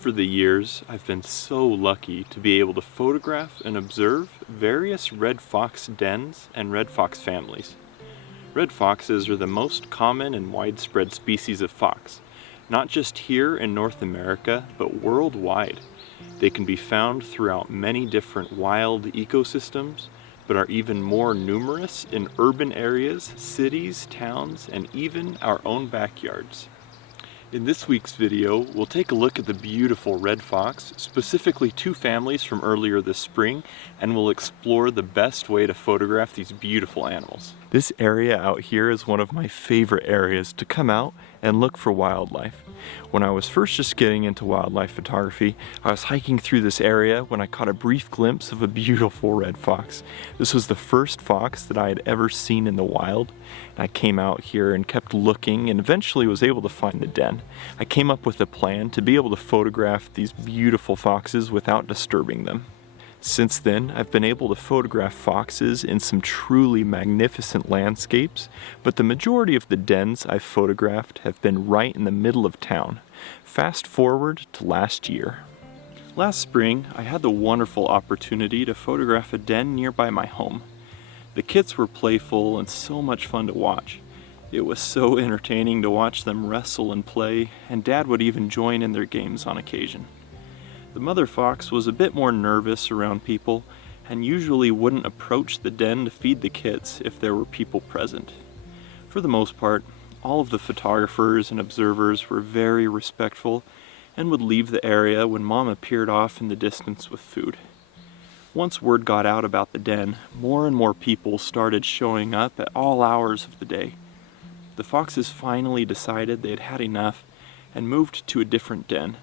Over the years, I've been so lucky to be able to photograph and observe various red fox dens and red fox families. Red foxes are the most common and widespread species of fox, not just here in North America, but worldwide. They can be found throughout many different wild ecosystems, but are even more numerous in urban areas, cities, towns, and even our own backyards. In this week's video, we'll take a look at the beautiful red fox, specifically two families from earlier this spring, and we'll explore the best way to photograph these beautiful animals. This area out here is one of my favorite areas to come out and look for wildlife. When I was first just getting into wildlife photography, I was hiking through this area when I caught a brief glimpse of a beautiful red fox. This was the first fox that I had ever seen in the wild. I came out here and kept looking and eventually was able to find the den. I came up with a plan to be able to photograph these beautiful foxes without disturbing them. Since then, I've been able to photograph foxes in some truly magnificent landscapes, but the majority of the dens I've photographed have been right in the middle of town. Fast forward to last year. Last spring, I had the wonderful opportunity to photograph a den nearby my home. The kids were playful and so much fun to watch. It was so entertaining to watch them wrestle and play, and Dad would even join in their games on occasion. The mother fox was a bit more nervous around people and usually wouldn't approach the den to feed the kids if there were people present. For the most part, all of the photographers and observers were very respectful and would leave the area when Mom appeared off in the distance with food. Once word got out about the den, more and more people started showing up at all hours of the day. The foxes finally decided they had had enough and moved to a different den.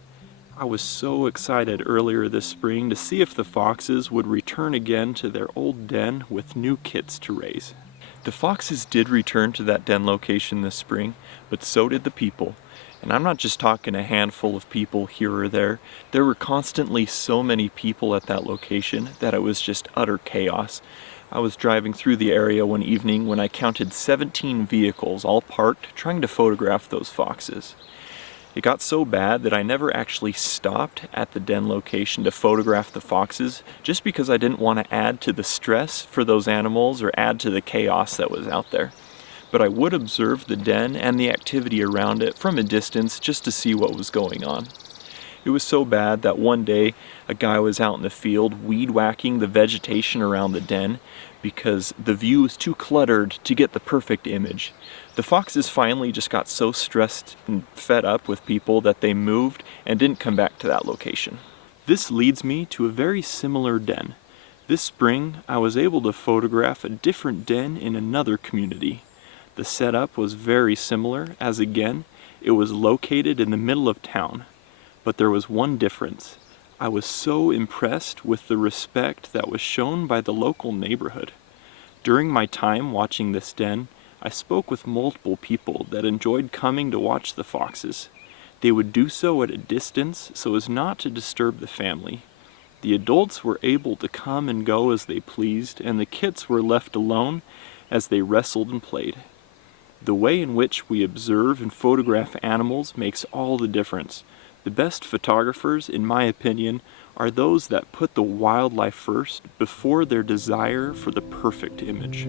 I was so excited earlier this spring to see if the foxes would return again to their old den with new kits to raise. The foxes did return to that den location this spring, but so did the people. And I'm not just talking a handful of people here or there. There were constantly so many people at that location that it was just utter chaos. I was driving through the area one evening when I counted 17 vehicles all parked trying to photograph those foxes. It got so bad that I never actually stopped at the den location to photograph the foxes just because I didn't want to add to the stress for those animals or add to the chaos that was out there. But I would observe the den and the activity around it from a distance just to see what was going on. It was so bad that one day a guy was out in the field weed whacking the vegetation around the den because the view was too cluttered to get the perfect image. The foxes finally just got so stressed and fed up with people that they moved and didn't come back to that location. This leads me to a very similar den. This spring, I was able to photograph a different den in another community. The setup was very similar, as again, it was located in the middle of town. But there was one difference. I was so impressed with the respect that was shown by the local neighborhood. During my time watching this den, I spoke with multiple people that enjoyed coming to watch the foxes. They would do so at a distance so as not to disturb the family. The adults were able to come and go as they pleased, and the kids were left alone as they wrestled and played. The way in which we observe and photograph animals makes all the difference. The best photographers, in my opinion, are those that put the wildlife first before their desire for the perfect image.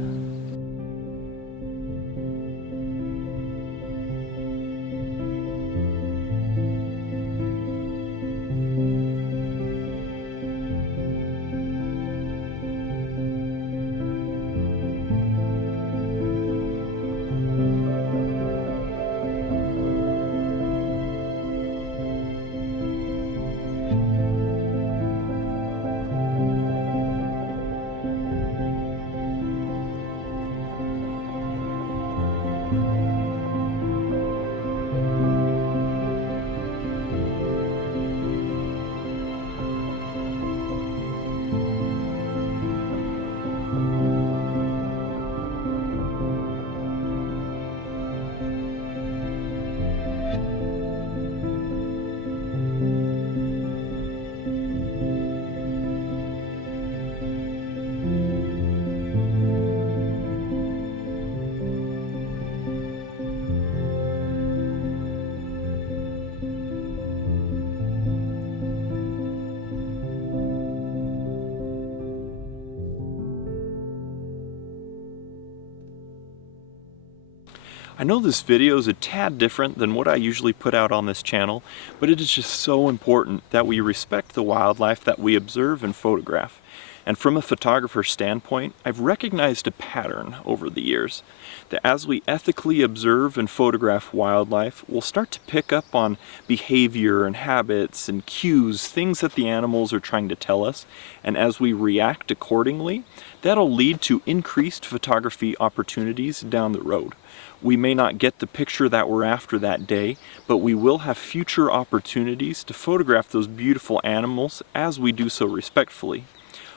I know this video is a tad different than what I usually put out on this channel, but it is just so important that we respect the wildlife that we observe and photograph. And from a photographer's standpoint, I've recognized a pattern over the years that as we ethically observe and photograph wildlife, we'll start to pick up on behavior and habits and cues, things that the animals are trying to tell us, and as we react accordingly, that'll lead to increased photography opportunities down the road. We may not get the picture that we're after that day, but we will have future opportunities to photograph those beautiful animals as we do so respectfully.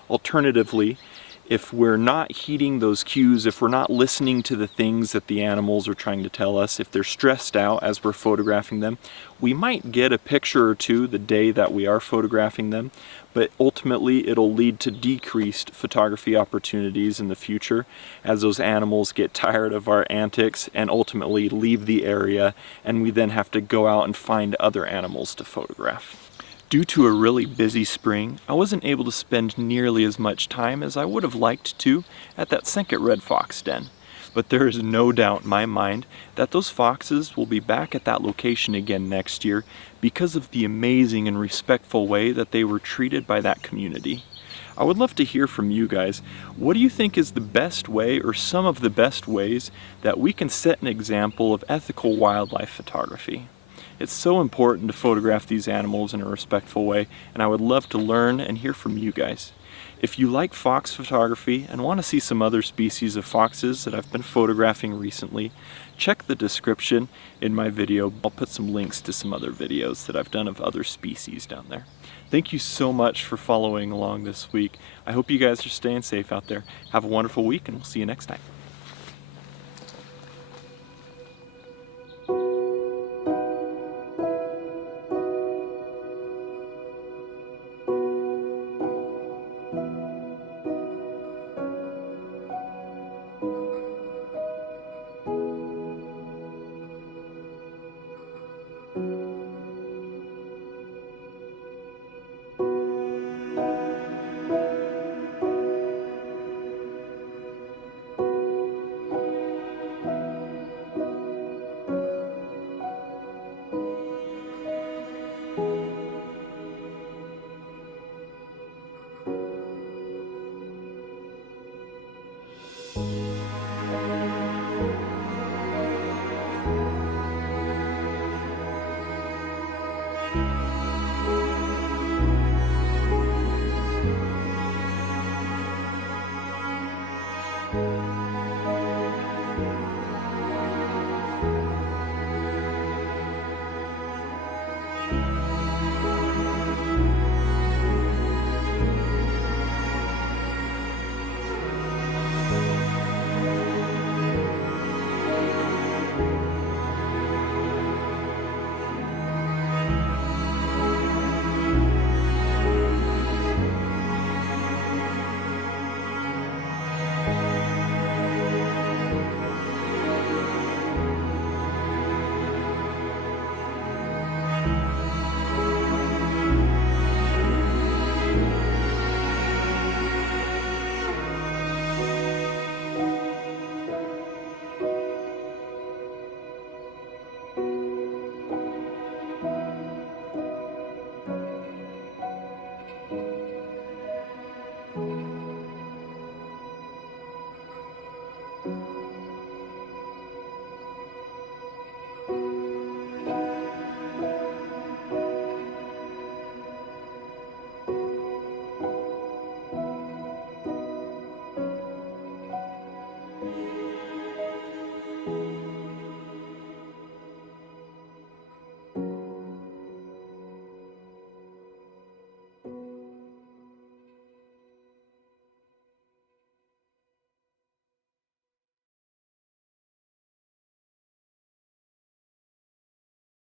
Alternatively, if we're not heeding those cues, if we're not listening to the things that the animals are trying to tell us, if they're stressed out as we're photographing them, we might get a picture or two the day that we are photographing them, but ultimately it'll lead to decreased photography opportunities in the future as those animals get tired of our antics and ultimately leave the area, and we then have to go out and find other animals to photograph. Due to a really busy spring, I wasn't able to spend nearly as much time as I would have liked to at that second red fox den. But there is no doubt in my mind that those foxes will be back at that location again next year because of the amazing and respectful way that they were treated by that community. I would love to hear from you guys. What do you think is the best way, or some of the best ways, that we can set an example of ethical wildlife photography? It's so important to photograph these animals in a respectful way, and I would love to learn and hear from you guys. If you like fox photography and want to see some other species of foxes that I've been photographing recently, check the description in my video. I'll put some links to some other videos that I've done of other species down there. Thank you so much for following along this week. I hope you guys are staying safe out there. Have a wonderful week, and we'll see you next time.